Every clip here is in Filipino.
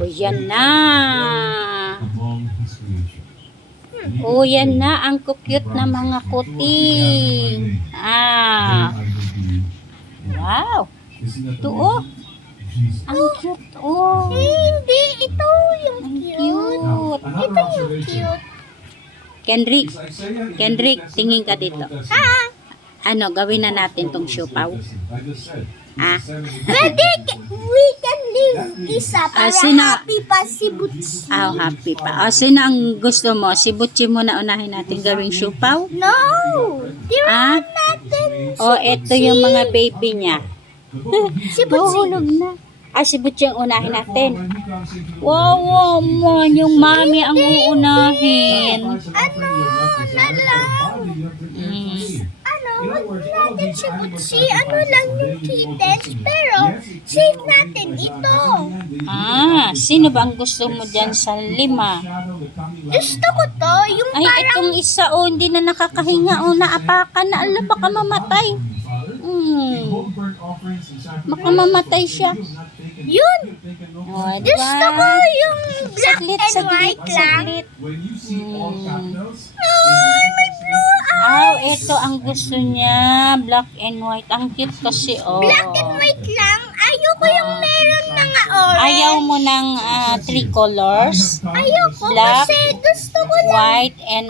O yan na. O yan na ang cute na mga kuting. Wow. Ito oh. Ang cute oh. Hindi, ito yung cute. Ito yung cute. Kendrick, tingin ka dito. Ano, gawin na natin tong siopaw. Pwede, we can leave isa para happy pa si Butch. Happy pa. Sino ang gusto mo? Si Butchie muna unahin natin gawing siopaw? No! Tirahan natin ito yung mga baby niya. si Butch. Hulog na. Si Butchie ang unahin natin. Wow, yung mami ang uunahin. Ano na lang? Wag natin si Butchie. Ano lang yung kittens. Pero, save natin ito. Sino ba ang gusto mo dyan sa 5? Gusto ko to. Yung Ay, parang... itong isa, hindi na nakakahinga. Naapakan na. Ala, baka mamatay. Baka mamatay siya. Yun. Gusto ko yung black and white lang. Ay, may blue eye. Ito ang gusto niya. Black and white. Ang cute kasi, Black and white lang. Ayoko yung meron mga orange. Ayaw mo ng 3 colors? Ayoko Black, kasi gusto ko lang white, and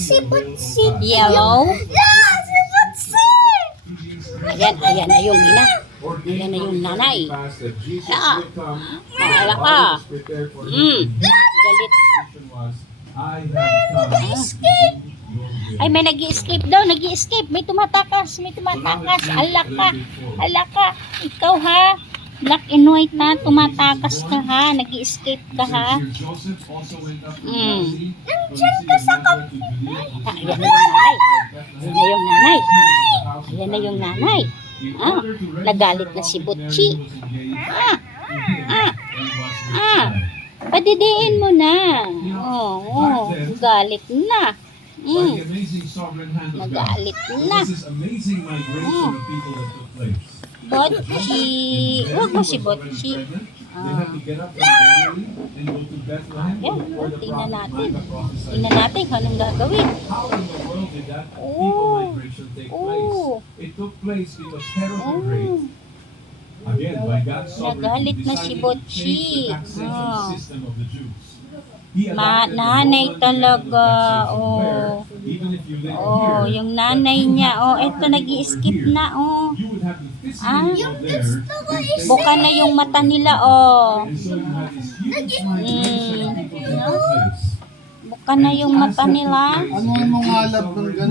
si Butchie. yellow. Si Butchie! Ayan na yung ina. Ayan na yung nanay. Maala ka. Galit. Escape! Ay, may nag-i-escape daw. Nag-i-escape. May tumatakas. Ala ka. Ikaw ha. Black and white ha. Tumatakas ka ha. Nag-i-escape ka ha. Nandiyan ka sa computer. Ayan na yung nanay. Nagalit na si Butchie. Padidiin mo na. Galit na. Nagalit na. Butchie. Huwag mo si Butchie. Tingnan natin. Tingnan natin kung anong gagawin. Nagalit na si Butchie. Nanay talaga. Yung nanay niya. Ito nag-i-skip na. Yung gusto ko is... Buka na yung mata nila. Buka na yung mata nila. Ano yung mga lab ng